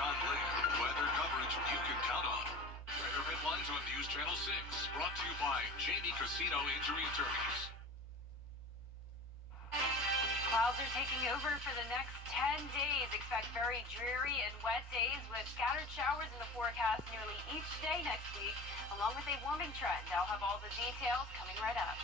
Weather coverage you can count on. Weather headlines on News Channel 6, brought to you by Jamie Casino Injury Attorneys. Clouds are taking over for the next 10 days. Expect very dreary and wet days with scattered showers in the forecast nearly each day next week, along with a warming trend. I'll have all the details coming right up.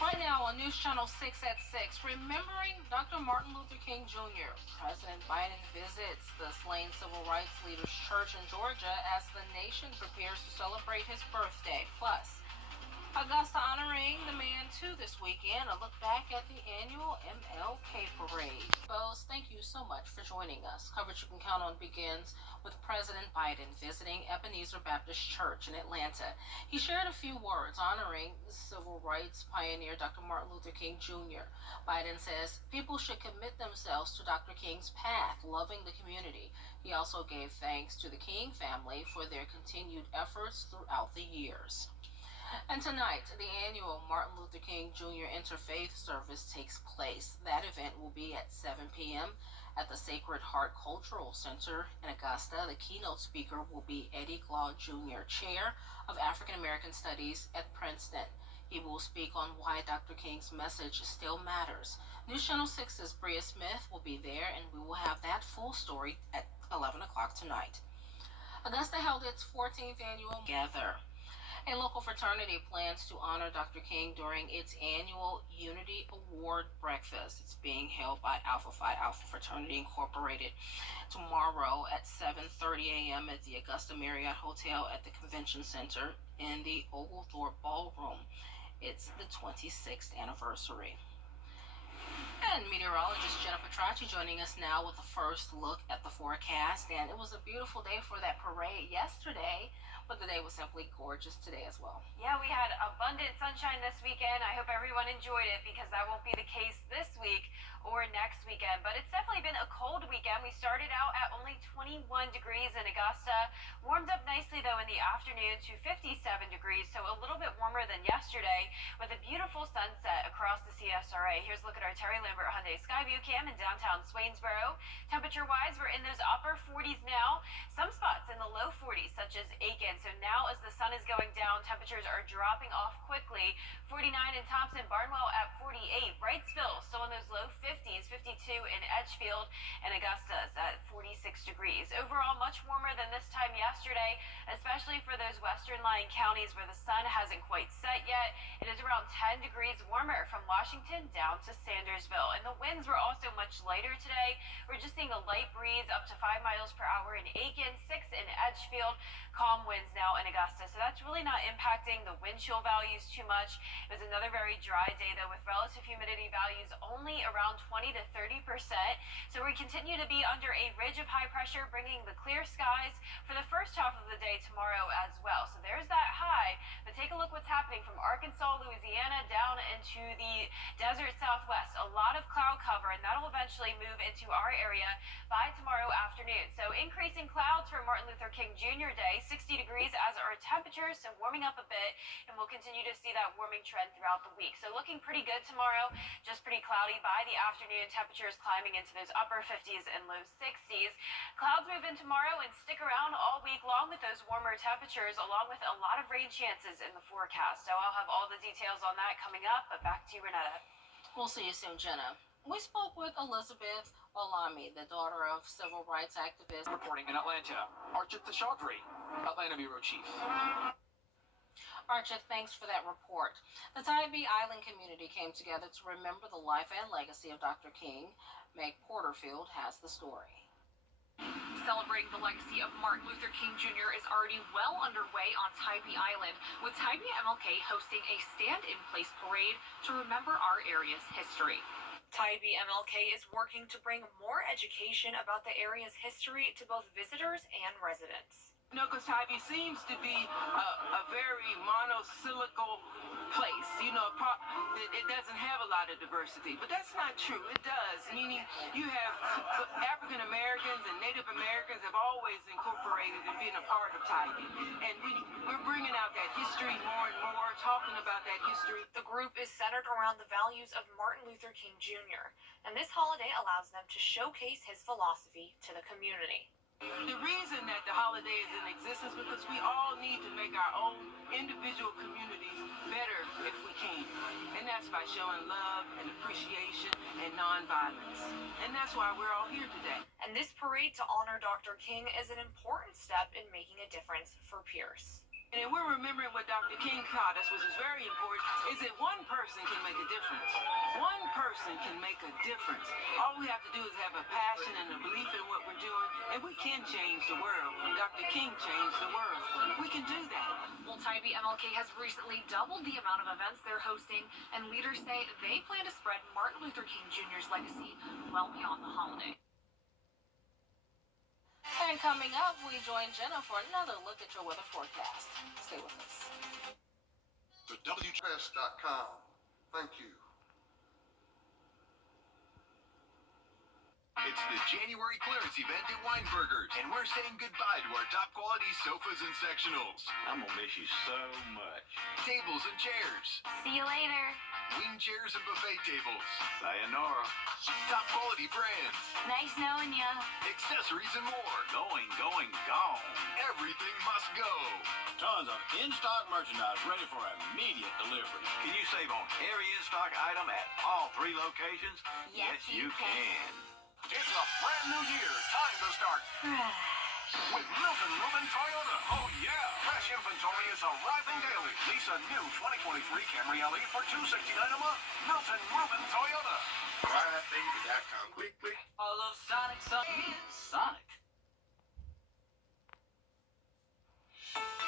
Right now on News Channel 6 at 6, remembering Dr. Martin Luther King Jr., President Biden visits the slain civil rights leaders' church in Georgia as the nation prepares to celebrate his birthday. Plus, Augusta honoring the man too this weekend. A look back at the annual MLK parade. Folks, thank you so much for joining us. Coverage you can count on begins with President Biden visiting Ebenezer Baptist Church in Atlanta. He shared a few words honoring civil rights pioneer Dr. Martin Luther King Jr. Biden says people should commit themselves to Dr. King's path, loving the community. He also gave thanks to the King family for their continued efforts throughout the years. And tonight, the annual Martin Luther King Jr. Interfaith Service takes place. That event will be at 7 p.m. at the Sacred Heart Cultural Center in Augusta. The keynote speaker will be Eddie Glaude Jr., Chair of African American Studies at Princeton. He will speak on why Dr. King's message still matters. News Channel 6's Bria Smith will be there, and we will have that full story at 11 o'clock tonight. Augusta held its 14th annual Together. A local fraternity plans to honor Dr. King during its annual Unity Award breakfast. It's being held by Alpha Phi Alpha Fraternity Incorporated tomorrow at 7:30 a.m. at the Augusta Marriott Hotel at the Convention Center in the Oglethorpe Ballroom. It's the 26th anniversary. And meteorologist Jennifer Tracci joining us now with the first look at the forecast. And it was a beautiful day for that parade yesterday, but the day was simply gorgeous today as well. Yeah, we had abundant sunshine this weekend. I hope everyone enjoyed it because that won't be the case this week or next weekend. But it's definitely been a cold weekend. We started out at only 21 degrees in Augusta. Warmed up nicely, though, in the afternoon to 57 degrees, so a little bit warmer than yesterday with a beautiful sunset across the CSRA. Here's a look at our Terry Lambert Hyundai Skyview cam in downtown Swainsboro. Temperature-wise, we're in those upper 40s now. Some spots in the low 40s, such as Aiken. So now as the sun is going down, temperatures are dropping off quickly. 49 in Thompson, Barnwell at 48. Wrightsville still in those low 50s, 52 in Edgefield, and Augusta is at 46 degrees. Overall, much warmer than this time yesterday, especially for those western lying counties where the sun hasn't quite set yet. It is around 10 degrees warmer from Washington down to Sandersville. And the winds were also much lighter today. We're just seeing a light breeze up to 5 miles per hour in Aiken, 6 in Edgefield. Calm winds now in Augusta, so that's really not impacting the wind chill values too much. It was another very dry day, though, with relative humidity values only around 20 to 30%. So we continue to be under a ridge of high pressure, bringing the clear skies for the first half of the day tomorrow as well. So there's that high, but take a look what's happening from Arkansas, Louisiana, down into the desert southwest. A lot of cloud cover, and that'll eventually move into our area by tomorrow afternoon. So increasing clouds for Martin Luther King Jr. Day, 60 degrees as our temperatures, so warming up a bit, and we'll continue to see that warming trend throughout the week. So looking pretty good tomorrow, just pretty cloudy by the afternoon. Temperatures climbing into those upper 50s and low 60s. Clouds move in tomorrow and stick around all week long with those warmer temperatures, along with a lot of rain chances in the forecast. So I'll have all the details on that coming up, but back to you, Renetta. We'll see you soon, Jenna. We spoke with Elizabeth Olami, the daughter of civil rights activist. Reporting in Atlanta, Archit Chaudhry, Atlanta Bureau Chief. Archit, thanks for that report. The Tybee Island community came together to remember the life and legacy of Dr. King. Meg Porterfield has the story. Celebrating the legacy of Martin Luther King Jr. is already well underway on Tybee Island, with Tybee MLK hosting a stand-in-place parade to remember our area's history. Tybee MLK is working to bring more education about the area's history to both visitors and residents. No, because Tybee seems to be a very monosyllabic place. It doesn't have a lot of diversity, but that's not true. It does, meaning you have African Americans and Native Americans have always incorporated and been a part of Tybee, and we're bringing out that history more and more, talking about that history. The group is centered around the values of Martin Luther King Jr., and this holiday allows them to showcase his philosophy to the community. The reason that the holiday is in existence is because we all need to make our own individual communities better if we can. And that's by showing love and appreciation and nonviolence. And that's why we're all here today. And this parade to honor Dr. King is an important step in making a difference for Pierce. And we're remembering what Dr. King taught us, which is very important, is that one person can make a difference. One person can make a difference. All we have to do is have a passion and a belief in what we're doing, and we can change the world. Dr. King changed the world. We can do that. Well, Tybee MLK has recently doubled the amount of events they're hosting, and leaders say they plan to spread Martin Luther King Jr.'s legacy well beyond the holiday. And coming up, we join Jenna for another look at your weather forecast. Stay with us. The Wjbf.com. Thank you. It's the January clearance event at Weinberger's, and we're saying goodbye to our top quality sofas and sectionals. I'm gonna miss you so much. Tables and chairs. See you later. Wing chairs and buffet tables. Sayonara. Top quality brands. Nice knowing ya. Accessories and more. Gone. Everything must go. Tons of in-stock merchandise ready for immediate delivery. Can you save on every in-stock item at all 3 locations? Yes, you can. It's a brand new year. Time to start with Milton Ruben Toyota. Oh yeah, fresh inventory is arriving daily. Lease a new 2023 Camry LE for $269 a month. Milton Ruben Toyota. RideBaby.com. Quick. All of Sonic.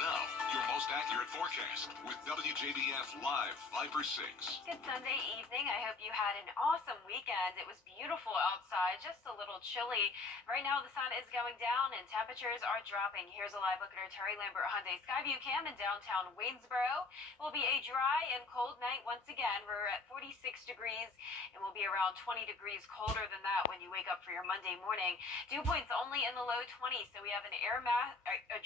Now, your most accurate forecast with WJBF Live Viper 6. Good Sunday evening. I hope you had an awesome weekend. It was beautiful outside, just a little chilly. Right now, the sun is going down and temperatures are dropping. Here's a live look at our Terry Lambert Hyundai Skyview Cam in downtown Waynesboro. It will be a dry and cold night once again. We're at 46 degrees and we'll be around 20 degrees colder than that when you wake up for your Monday morning. Dew points only in the low 20s, so we have a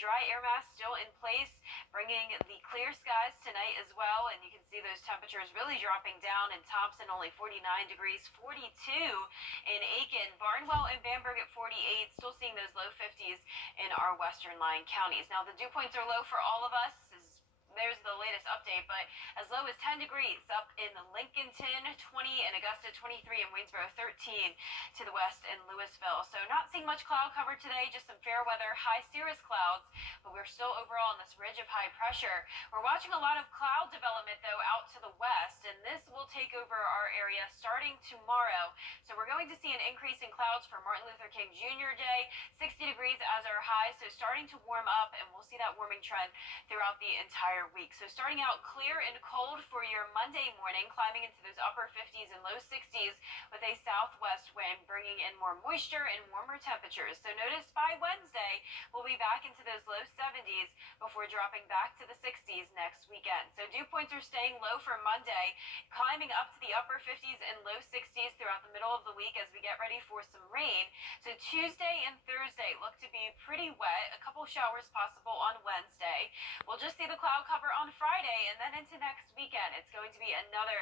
dry air mass still in place, bringing the clear skies tonight as well, and you can see those temperatures really dropping down. In Thompson, only 49 degrees, 42 in Aiken, Barnwell and Bamberg at 48, still seeing those low 50s in our western line counties. Now, the dew points are low for all of us. There's the latest update, but as low as 10 degrees up in Lincolnton, 20 in Augusta, 23 in Waynesboro, 13 to the west in Louisville. So not seeing much cloud cover today, just some fair weather, high cirrus clouds, but we're still overall in this ridge of high pressure. We're watching a lot of cloud development, though, out to the west, and this will take over our area starting tomorrow. So we're going to see an increase in clouds for Martin Luther King Jr. Day, 60 degrees as our high, so starting to warm up, and we'll see that warming trend throughout the entire week. So starting out clear and cold for your Monday morning, climbing into those upper 50s and low 60s with a southwest wind, bringing in more moisture and warmer temperatures. So notice by Wednesday, we'll be back into those low 70s before dropping back to the 60s next weekend. So dew points are staying low for Monday, climbing up to the upper 50s and low 60s throughout the middle of the week as we get ready for some rain. So Tuesday and Thursday look to be pretty wet, a couple showers possible on Wednesday. We'll just see the cloud cover on Friday, and then into next weekend. It's going to be another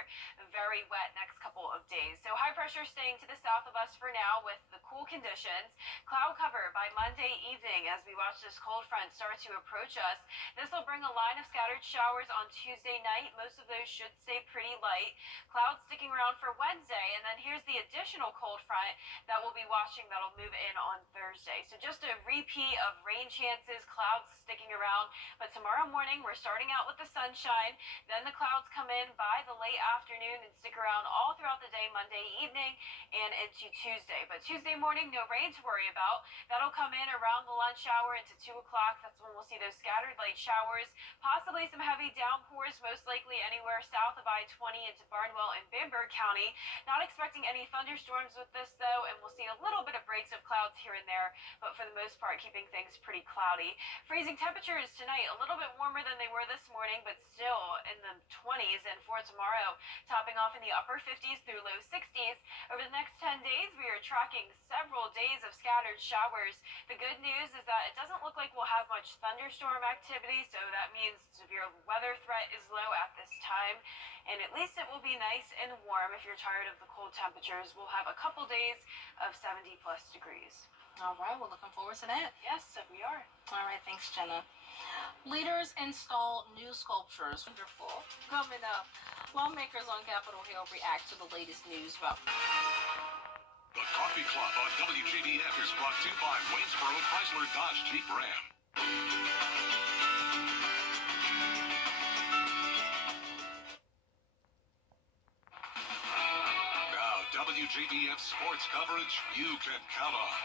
very wet next couple of days. So high pressure staying to the south of us for now with the cool conditions. Cloud cover by Monday evening as we watch this cold front start to approach us. This will bring a line of scattered showers on Tuesday night. Most of those should stay pretty light. Clouds sticking around for Wednesday, and then here's the additional cold front that we'll be watching that'll move in on Thursday. So just a repeat of rain chances, clouds sticking around, but tomorrow morning we're starting out with the sunshine, then the clouds come in by the late afternoon and stick around all throughout the day, Monday evening and into Tuesday. But Tuesday morning, no rain to worry about. That'll come in around the lunch hour into 2 o'clock. That's when we'll see those scattered light showers, possibly some heavy downpours, most likely anywhere south of I-20 into Barnwell and Bamberg County. Not expecting any thunderstorms with this, though, and we'll see a little bit of breaks of clouds here and there, but for the most part, keeping things pretty cloudy. Freezing temperatures tonight, a little bit warmer than they were this morning, but still in the 20s. And for tomorrow, topping off in the upper 50s through low 60s. Over the next 10 days, we are tracking several days of scattered showers. The good news is that it doesn't look like we'll have much thunderstorm activity, so that means severe weather threat is low at this time. And at least it will be nice and warm. If you're tired of the cold temperatures, we'll have a couple days of 70+ degrees. All right, we're looking forward to that. Yes, we are. All right, thanks, Jenna. Leaders install new sculptures. Wonderful. Coming up, lawmakers on Capitol Hill react to the latest news about. The Coffee Club on WJBF is brought to you by Waynesboro Chrysler Dodge Jeep Ram. WJBF sports coverage you can count on.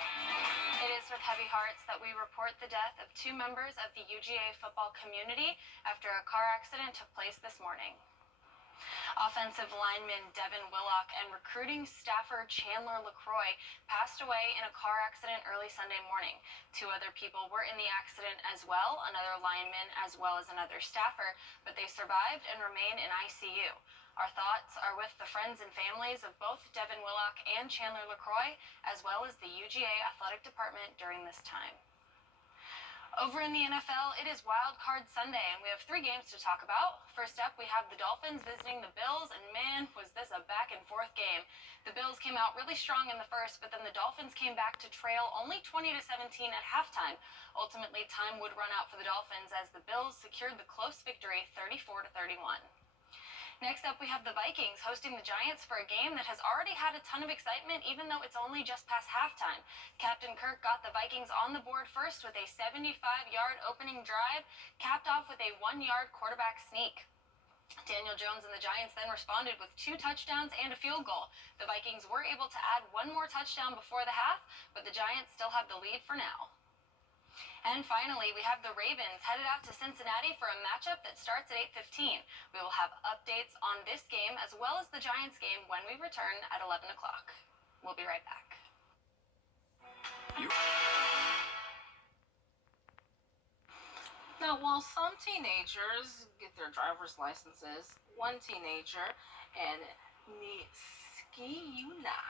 It is with heavy hearts that we report the death of two members of the UGA football community after a car accident took place this morning. Offensive lineman Devin Willock and recruiting staffer Chandler LaCroix passed away in a car accident early Sunday morning. Two other people were in the accident as well, another lineman as well as another staffer, but they survived and remain in ICU. Our thoughts are with the friends and families of both Devin Willock and Chandler LaCroix, as well as the UGA Athletic Department during this time. Over in the NFL, it is Wild Card Sunday, and we have 3 games to talk about. First up, we have the Dolphins visiting the Bills, and man, was this a back-and-forth game. The Bills came out really strong in the first, but then the Dolphins came back to trail only 20-17 at halftime. Ultimately, time would run out for the Dolphins as the Bills secured the close victory 34-31. Next up, we have the Vikings hosting the Giants for a game that has already had a ton of excitement, even though it's only just past halftime. Captain Kirk got the Vikings on the board first with a 75-yard opening drive, capped off with a 1-yard quarterback sneak. Daniel Jones and the Giants then responded with 2 touchdowns and a field goal. The Vikings were able to add 1 more touchdown before the half, but the Giants still have the lead for now. And finally, we have the Ravens headed out to Cincinnati for a matchup that starts at 8:15. We will have updates on this game as well as the Giants game when we return at 11 o'clock. We'll be right back. Now, while some teenagers get their driver's licenses, one teenager in Niskayuna,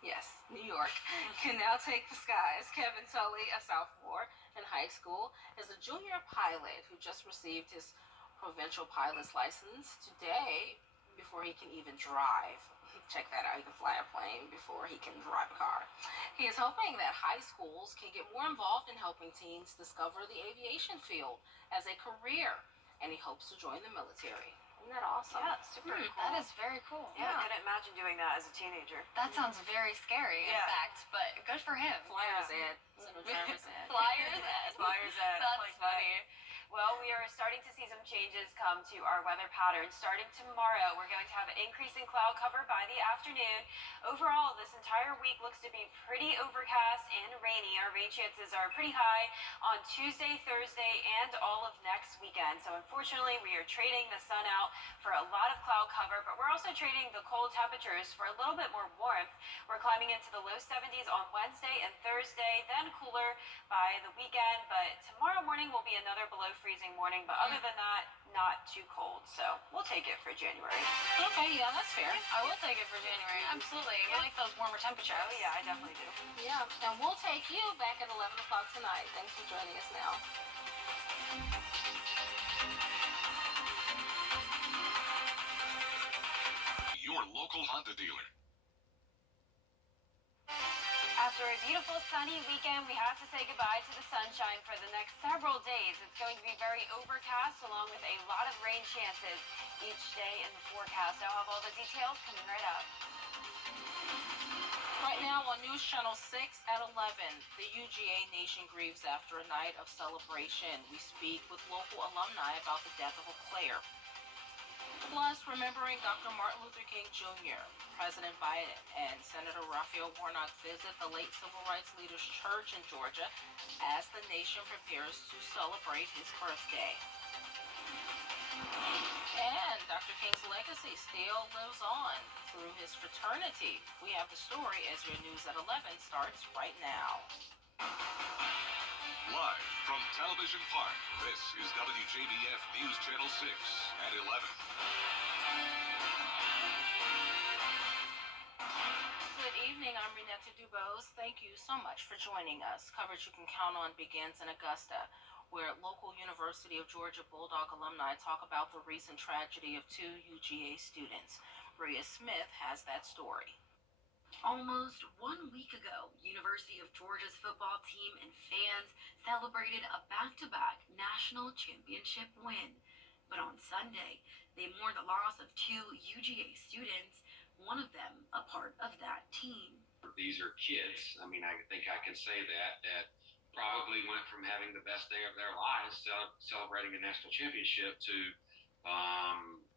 yes, New York, can now take the skies. Kevin Tully, a sophomore in high school, is a junior pilot who just received his provincial pilot's license today before he can even drive. Check that out. He can fly a plane before he can drive a car. He is hoping that high schools can get more involved in helping teens discover the aviation field as a career, and he hopes to join the military. Isn't that awesome? Yeah, super cool. That is very cool. Yeah, I couldn't imagine doing that as a teenager. That sounds very scary, in fact, but good for him. Flyer's ed. So no driver's ed. Flyer's ed. Flyer's ed. That's like funny. Well, we are starting to see some changes come to our weather pattern. Starting tomorrow, we're going to have an increase in cloud cover by the afternoon. Overall, this entire week looks to be pretty overcast and rainy. Our rain chances are pretty high on Tuesday, Thursday, and all of next weekend. So unfortunately, we are trading the sun out for a lot of cloud cover, but we're also trading the cold temperatures for a little bit more warmth. We're climbing into the low 70s on Wednesday and Thursday, then cooler by the weekend. But tomorrow morning will be another below freezing morning, but other than that, not too cold. So we'll take it for January. Okay, yeah, that's fair. I will take it for January. Absolutely. We like those warmer temperatures. Oh yeah, I definitely do. Yeah, and we'll take you back at 11 o'clock tonight. Thanks for joining us now. Your local Honda dealer. After a beautiful sunny weekend, we have to say goodbye to the sunshine for the next several days. It's going to be very overcast along with a lot of rain chances each day in the forecast. I'll have all the details coming right up. Right now on News Channel 6 at 11, the UGA Nation grieves after a night of celebration. We speak with local alumni about the death of a player. Plus, remembering Dr. Martin Luther King Jr., President Biden and Senator Raphael Warnock visit the late civil rights leader's church in Georgia as the nation prepares to celebrate his birthday. And Dr. King's legacy still lives on through his fraternity. We have the story as your news at 11 starts right now. Live from Television Park, this is WJBF News Channel 6 at 11. Good evening, I'm Renetta Dubose. Thank you so much for joining us. Coverage you can count on begins in Augusta, where local University of Georgia Bulldog alumni talk about the recent tragedy of two UGA students. Bria Smith has that story. Almost 1 week ago, University of Georgia's football team and fans celebrated a back-to-back national championship win. But on Sunday, they mourned the loss of two UGA students, one of them a part of that team. These are kids, I mean, I think I can say that probably went from having the best day of their lives, celebrating a national championship, to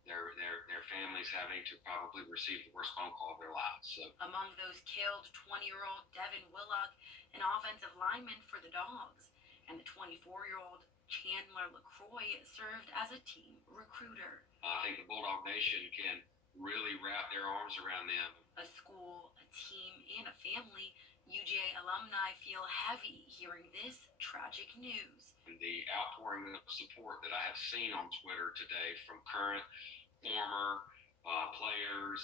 their families having to probably receive the worst phone call of their lives. So, among those killed, 20-year-old Devin Willock, an offensive lineman for the Dogs, and the 24-year-old Chandler LaCroix served as a team recruiter. I think the Bulldog Nation can really wrap their arms around them. A school, a team, and a family, UGA alumni feel heavy hearing this tragic news. The outpouring of support that I have seen on Twitter today from current, former players,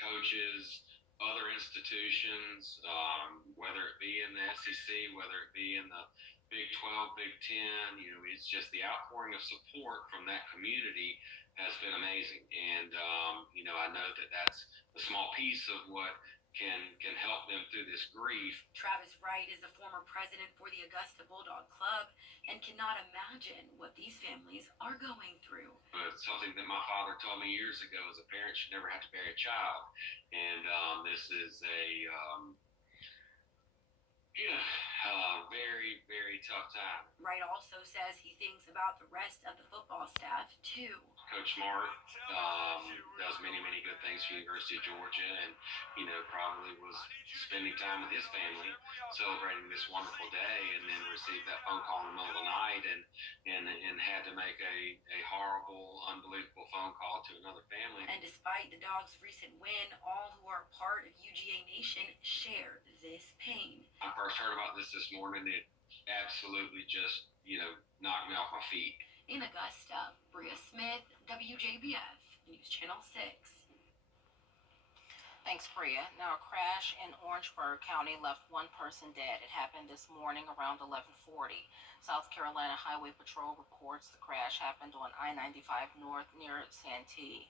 coaches, other institutions, whether it be in the SEC, whether it be in the Big 12, Big 10, it's just the outpouring of support from that community has been amazing. And, I know that that's a small piece of what can help them through this grief. Travis Wright is the former president for the Augusta Bulldog Club and cannot imagine what these families are going through. Something that my father told me years ago is a parent should never have to bury a child. And this is a very, very tough time. Wright also says he thinks about the rest of the football staff, too. Coach Mark does many, many good things for University of Georgia, and, probably was spending time with his family, celebrating this wonderful day, and then received that phone call in the middle of the night and had to make a horrible, unbelievable phone call to another family. And despite the Dogs' recent win, all who are part of UGA Nation share this pain. I first heard about this morning. It absolutely just, knocked me off my feet. In Augusta, Bria Smith, WJBF, News Channel 6. Thanks, Bria. Now, a crash in Orangeburg County left one person dead. It happened this morning around 11:40. South Carolina Highway Patrol reports the crash happened on I-95 North near Santee.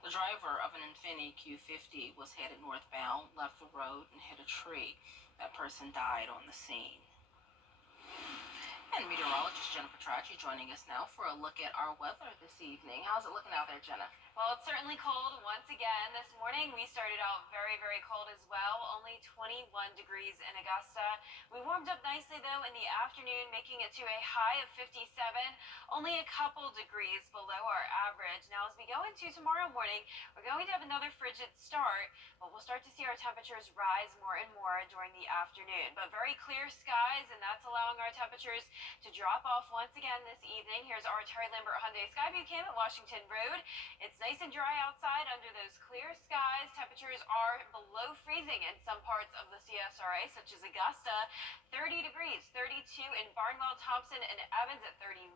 The driver of an Infiniti Q50 was headed northbound, left the road, and hit a tree. That person died on the scene. And meteorologist Jennifer Tracci joining us now for a look at our weather this evening. How's it looking out there, Jenna? Well, it's certainly cold once again. This morning we started out very, very cold as well, only 21 degrees in Augusta. We warmed up nicely, though, in the afternoon, making it to a high of 57, only a couple degrees below our average. Now, as we go into tomorrow morning, we're going to have another frigid start, but we'll start to see our temperatures rise more and more during the afternoon. But very clear skies, and that's allowing our temperatures to drop off once again this evening. Here's our Terry Lambert Hyundai Skyview Cam at Washington Road. It's nice and dry outside under those clear skies. Temperatures are below freezing in some parts of the CSRA, such as Augusta. 30 degrees, 32 in Barnwell, Thompson, and Evans at 31.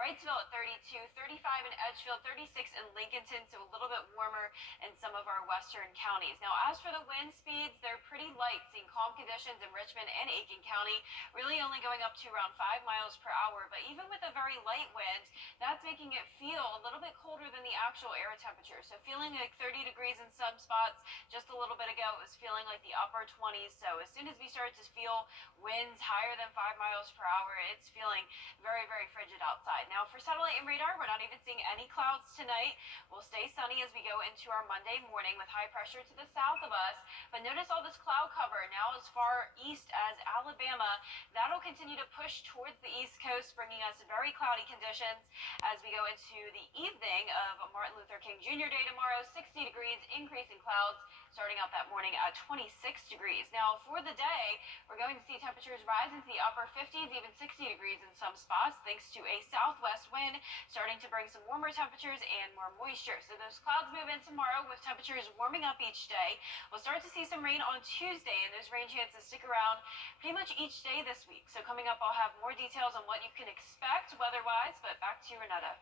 Wrightsville at 32, 35 in Edgefield, 36 in Lincolnton, so a little bit warmer in some of our western counties. Now, as for the wind speeds, they're pretty light, seeing calm conditions in Richmond and Aiken County, really only going up to around 5 miles per hour. But even with a very light wind, that's making it feel a little bit colder than the actual air temperature. So feeling like 30 degrees in some spots. Just a little bit ago, it was feeling like the upper 20s. So as soon as we start to feel winds higher than 5 miles per hour, it's feeling very, very frigid outside. Now, for satellite and radar, we're not even seeing any clouds tonight. We'll stay sunny as we go into our Monday morning with high pressure to the south of us. But notice all this cloud cover now about as far east as Alabama. That'll continue to push towards the East Coast, bringing us very cloudy conditions as we go into the evening of Martin Luther King Jr. Day tomorrow. 60 degrees, increasing clouds starting out that morning at 26 degrees. Now, for the day, we're going to see temperatures rise into the upper 50s, even 60 degrees in some spots, thanks to a southwest wind starting to bring some warmer temperatures and more moisture. So those clouds move in tomorrow with temperatures warming up each day. We'll start to see some rain on Tuesday, and those rain chances stick around pretty much each day this week. So coming up, I'll have more details on what you can expect weather-wise, but back to you, Renetta.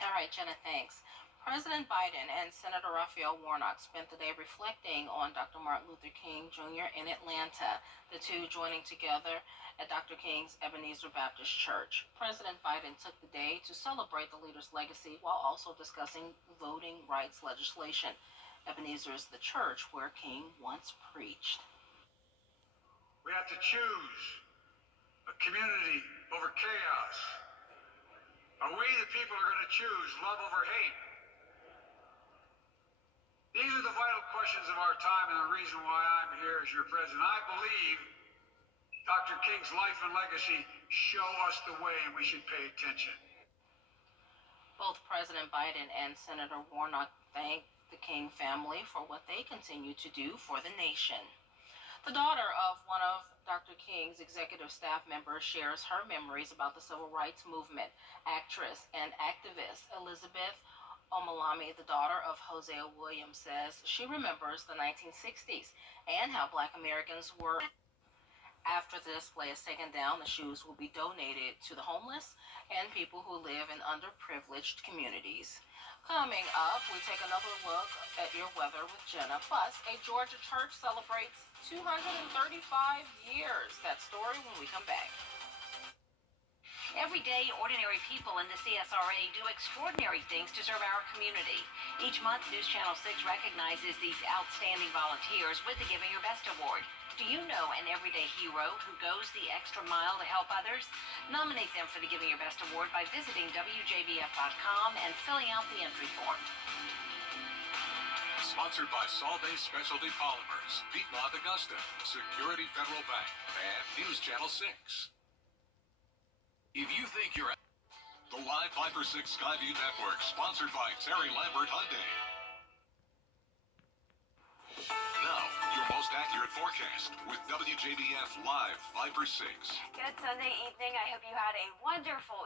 All right, Jenna, thanks. President Biden and Senator Raphael Warnock spent the day reflecting on Dr. Martin Luther King Jr. in Atlanta, the two joining together at Dr. King's Ebenezer Baptist Church. President Biden took the day to celebrate the leader's legacy while also discussing voting rights legislation. Ebenezer is the church where King once preached. We have to choose a community over chaos. Are we the people who are going to choose love over hate? These are the vital questions of our time and the reason why I'm here as your president. I believe Dr. King's life and legacy show us the way and we should pay attention. Both President Biden and Senator Warnock thanked the King family for what they continue to do for the nation. The daughter of one of Dr. King's executive staff members shares her memories about the civil rights movement. Actress and activist Elizabeth Omalami, the daughter of Hosea Williams, says she remembers the 1960s and how Black Americans were. After the display is taken down, the shoes will be donated to the homeless and people who live in underprivileged communities. Coming up, we take another look at your weather with Jenna. Plus, a Georgia church celebrates 235 years. That story when we come back. Every day, ordinary people in the CSRA do extraordinary things to serve our community. Each month, News Channel 6 recognizes these outstanding volunteers with the Giving Your Best Award. Do you know an everyday hero who goes the extra mile to help others? Nominate them for the Giving Your Best Award by visiting Wjbf.com and filling out the entry form. Sponsored by Solvay Specialty Polymers, Piedmont Augusta, Security Federal Bank, and News Channel 6. If you think you're the Live 5-for-6 Skyview Network, sponsored by Terry Lambert Hyundai. Now, your most accurate forecast with WJBF Live 5-for-6. Good Sunday evening. I hope you had a wonderful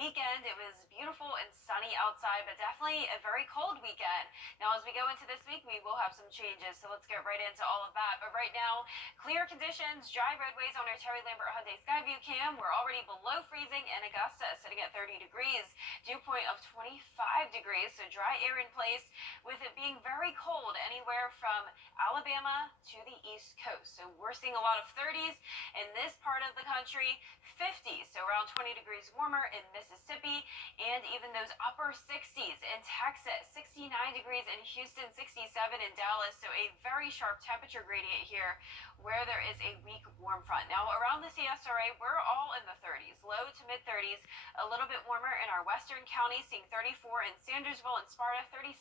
weekend. It was beautiful and sunny outside, but definitely a very cold weekend. Now, as we go into this week, we will have some changes, so let's get right into all of that. But right now, clear conditions, dry roadways on our Terry Lambert Hyundai Skyview cam. We're already below freezing in Augusta, sitting at 30 degrees. Dew point of 25 degrees, so dry air in place, with it being very cold anywhere from Alabama to the East Coast. So we're seeing a lot of 30s in this part of the country, 50s, so around 20 degrees warmer in Mississippi, and even those upper 60s in Texas, 69 degrees in Houston, 67 in Dallas, so a very sharp temperature gradient here where there is a weak warm front. Now, around the CSRA, we're all in the 30s, low to mid 30s, a little bit warmer in our western counties, seeing 34 in Sandersville and Sparta, 37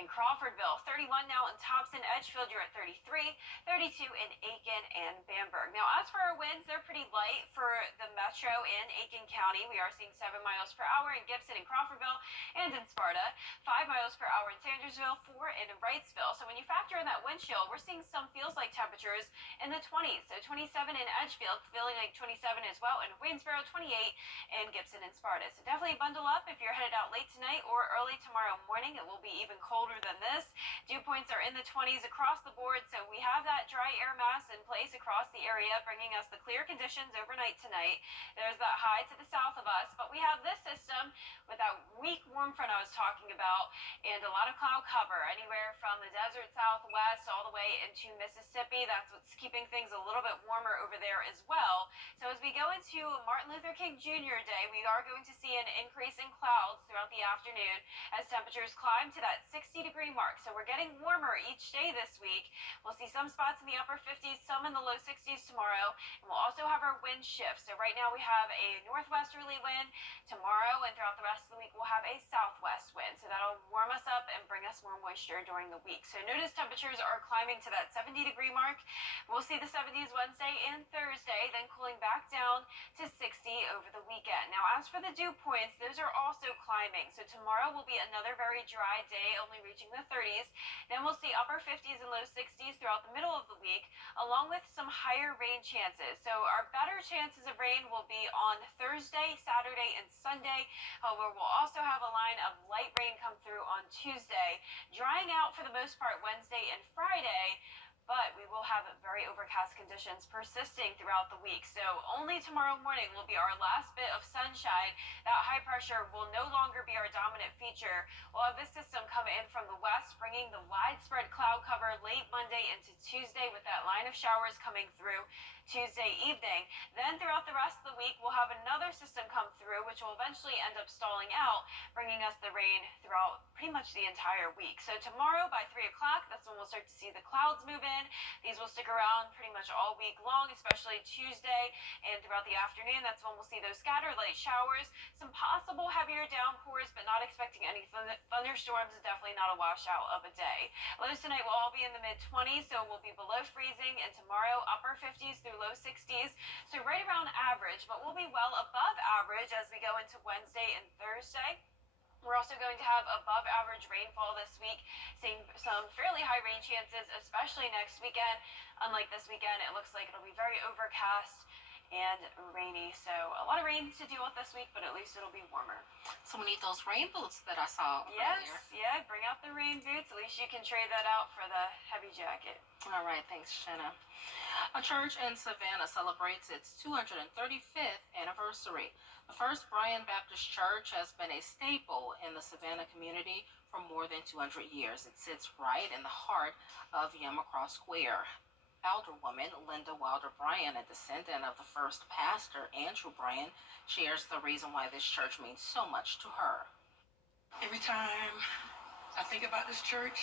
in Crawfordville, 31 now in Thompson, Edgefield, you're at 33, 32 in Aiken and Bamberg. Now, as for our winds, they're pretty light for the metro and Aiken County. We are seeing 7 miles per hour in Gibson and Crawfordville and in Sparta, 5 miles per hour in Sandersville, 4 in Wrightsville. So when you factor in that wind chill, we're seeing some feels-like temperatures in the 20s. So 27 in Edgefield, feeling like 27 as well in Waynesboro, 28 in Gibson and Sparta. So definitely bundle up if you're headed out late tonight or early tomorrow morning. It will be even colder than this. Dew points are in the 20s across the board, so we have that dry air mass in place across the area, bringing us the clear conditions overnight tonight. There's that high to the south of us, but we have this system with that weak warm front I was talking about, and a lot of cloud cover anywhere from the desert southwest all the way into Mississippi. That's what's keeping things a little bit warmer over there as well. So as we go into Martin Luther King Jr. Day, we are going to see an increase in clouds throughout the afternoon as temperatures climb to that 60-degree mark. So we're getting warmer each day this week. We'll see some spots in the upper 50s, some in the low 60s 60s tomorrow, and we'll also have our wind shift. So right now we have a northwesterly wind. Tomorrow and throughout the rest of the week, we'll have a southwest wind. So that'll warm us up and bring us more moisture during the week. So notice temperatures are climbing to that 70-degree mark. We'll see the 70s Wednesday and Thursday, then cooling back down to 60 over the weekend. Now, as for the dew points, those are also climbing. So tomorrow will be another very dry day, only reaching the 30s. Then we'll see upper 50s and low 60s throughout the middle of the week, along with some higher rain chances. So our better chances of rain will be on Thursday, Saturday, and Sunday. However, we'll also have a line of light rain come through on Tuesday, drying out for the most part Wednesday and Friday. But we will have very overcast conditions persisting throughout the week. So only tomorrow morning will be our last bit of sunshine. That high pressure will no longer be our dominant feature. We'll have this system come in from the west, bringing the widespread cloud cover late Monday into Tuesday, with that line of showers coming through Tuesday evening. Then throughout the rest of the week, we'll have another system come through, which will eventually end up stalling out, bringing us the rain throughout pretty much the entire week. So tomorrow by 3 o'clock, that's when we'll start to see the clouds move in. These will stick around pretty much all week long, especially Tuesday, and throughout the afternoon, that's when we'll see those scattered light showers, some possible heavier downpours, but not expecting any thunderstorms. Definitely not a washout of a day. Lows tonight will all be in the mid-20s, so we'll be below freezing, and tomorrow upper 50s through low 60s, so right around average, but we'll be well above average as we go into Wednesday and Thursday. We're also going to have above average rainfall this week, seeing some fairly high rain chances, especially next weekend. Unlike this weekend, it looks like it'll be very overcast and rainy. So a lot of rain to deal with this week, but at least it'll be warmer. So we need those rain boots that I saw Yes, earlier. yeah, bring out the rain boots. At least you can trade that out for the heavy jacket. All right, thanks, Shanna. A church in Savannah celebrates its 235th anniversary. The First Bryan Baptist Church has been a staple in the Savannah community for more than 200 years. It sits right in the heart of Yamacross Square. Alderwoman Linda Wilder Bryan, a descendant of the first pastor, Andrew Bryan, shares the reason why this church means so much to her. Every time I think about this church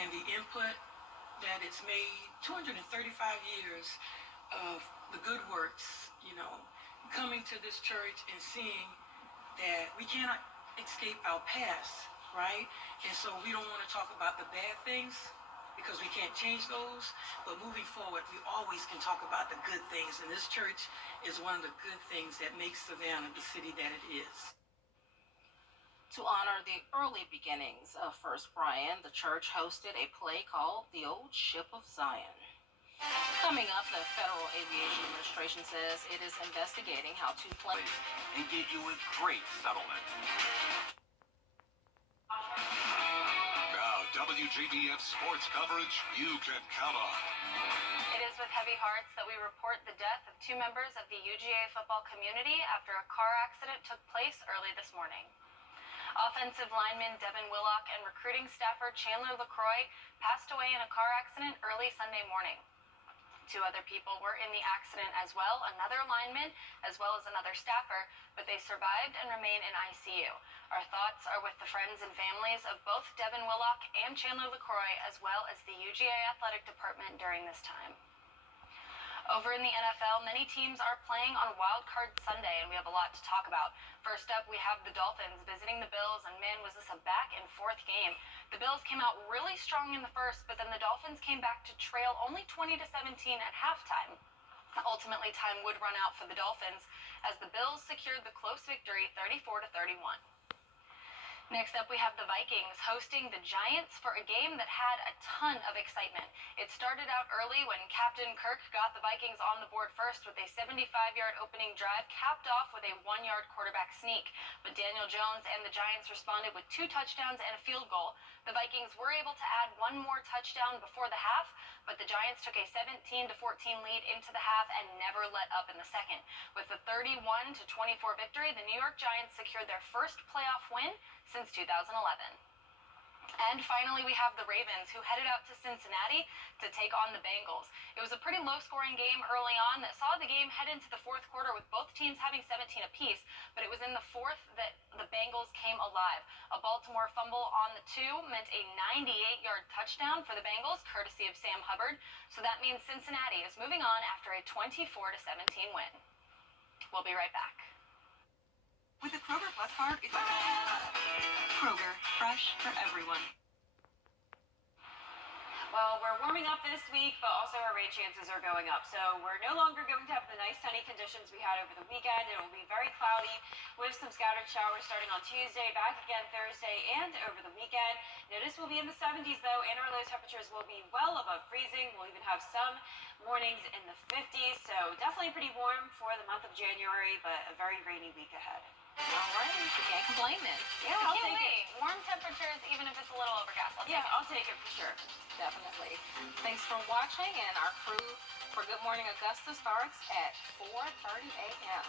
and the input that it's made, 235 years of the good works, coming to this church and seeing that we cannot escape our past, right? And so we don't want to talk about the bad things because we can't change those, but moving forward, we always can talk about the good things, and this church is one of the good things that makes Savannah the city that it is. To honor the early beginnings of First Bryan, the church hosted a play called The Old Ship of Zion. Coming up, the Federal Aviation Administration says it is investigating how two planes and get you a great settlement. Now, WJBF sports coverage you can count on. It is with heavy hearts that we report the death of two members of the UGA football community after a car accident took place early this morning. Offensive lineman Devin Willock and recruiting staffer Chandler LaCroix passed away in a car accident early Sunday morning. Two other people were in the accident as well, another lineman as well as another staffer, but they survived and remain in ICU. Our thoughts are with the friends and families of both Devin Willock and Chandler LaCroix, as well as the UGA athletic department during this time. Over in the NFL, many teams are playing on Wild Card Sunday, and we have a lot to talk about. First up, we have the Dolphins visiting the Bills, and man, was this a back-and-forth game. The Bills came out really strong in the first, but then the Dolphins came back to trail only 20-17 at halftime. Ultimately, time would run out for the Dolphins as the Bills secured the close victory 34-31. Next up, we have the Vikings hosting the Giants for a game that had a ton of excitement. It started out early when Captain Kirk got the Vikings on the board first with a 75-yard opening drive, capped off with a 1-yard quarterback sneak. But Daniel Jones and the Giants responded with 2 touchdowns and a field goal. The Vikings were able to add 1 more touchdown before the half, but the Giants took a 17-14 lead into the half and never let up in the second. With a 31-24 victory, the New York Giants secured their first playoff win since 2011. And finally, we have the Ravens, who headed out to Cincinnati to take on the Bengals. It was a pretty low-scoring game early on that saw the game head into the fourth quarter with both teams having 17 apiece, but it was in the fourth that the Bengals came alive. A Baltimore fumble on the 2 meant a 98-yard touchdown for the Bengals, courtesy of Sam Hubbard. So that means Cincinnati is moving on after a 24-17 win. We'll be right back. With a Kroger Plus card, it's Kroger, fresh for everyone. Well, we're warming up this week, but also our rain chances are going up. So we're no longer going to have the nice sunny conditions we had over the weekend. It will be very cloudy with some scattered showers starting on Tuesday, back again Thursday, and over the weekend. Notice we'll be in the 70s, though, and our low temperatures will be well above freezing. We'll even have some mornings in the 50s, so definitely pretty warm for the month of January, but a very rainy week ahead. All right, you can't complain then. Yeah, I'll take it. Warm temperatures, even if it's a little overcast. I'll take it for sure. Definitely. Thanks for watching, and our crew for Good Morning Augusta starts at 4:30 a.m.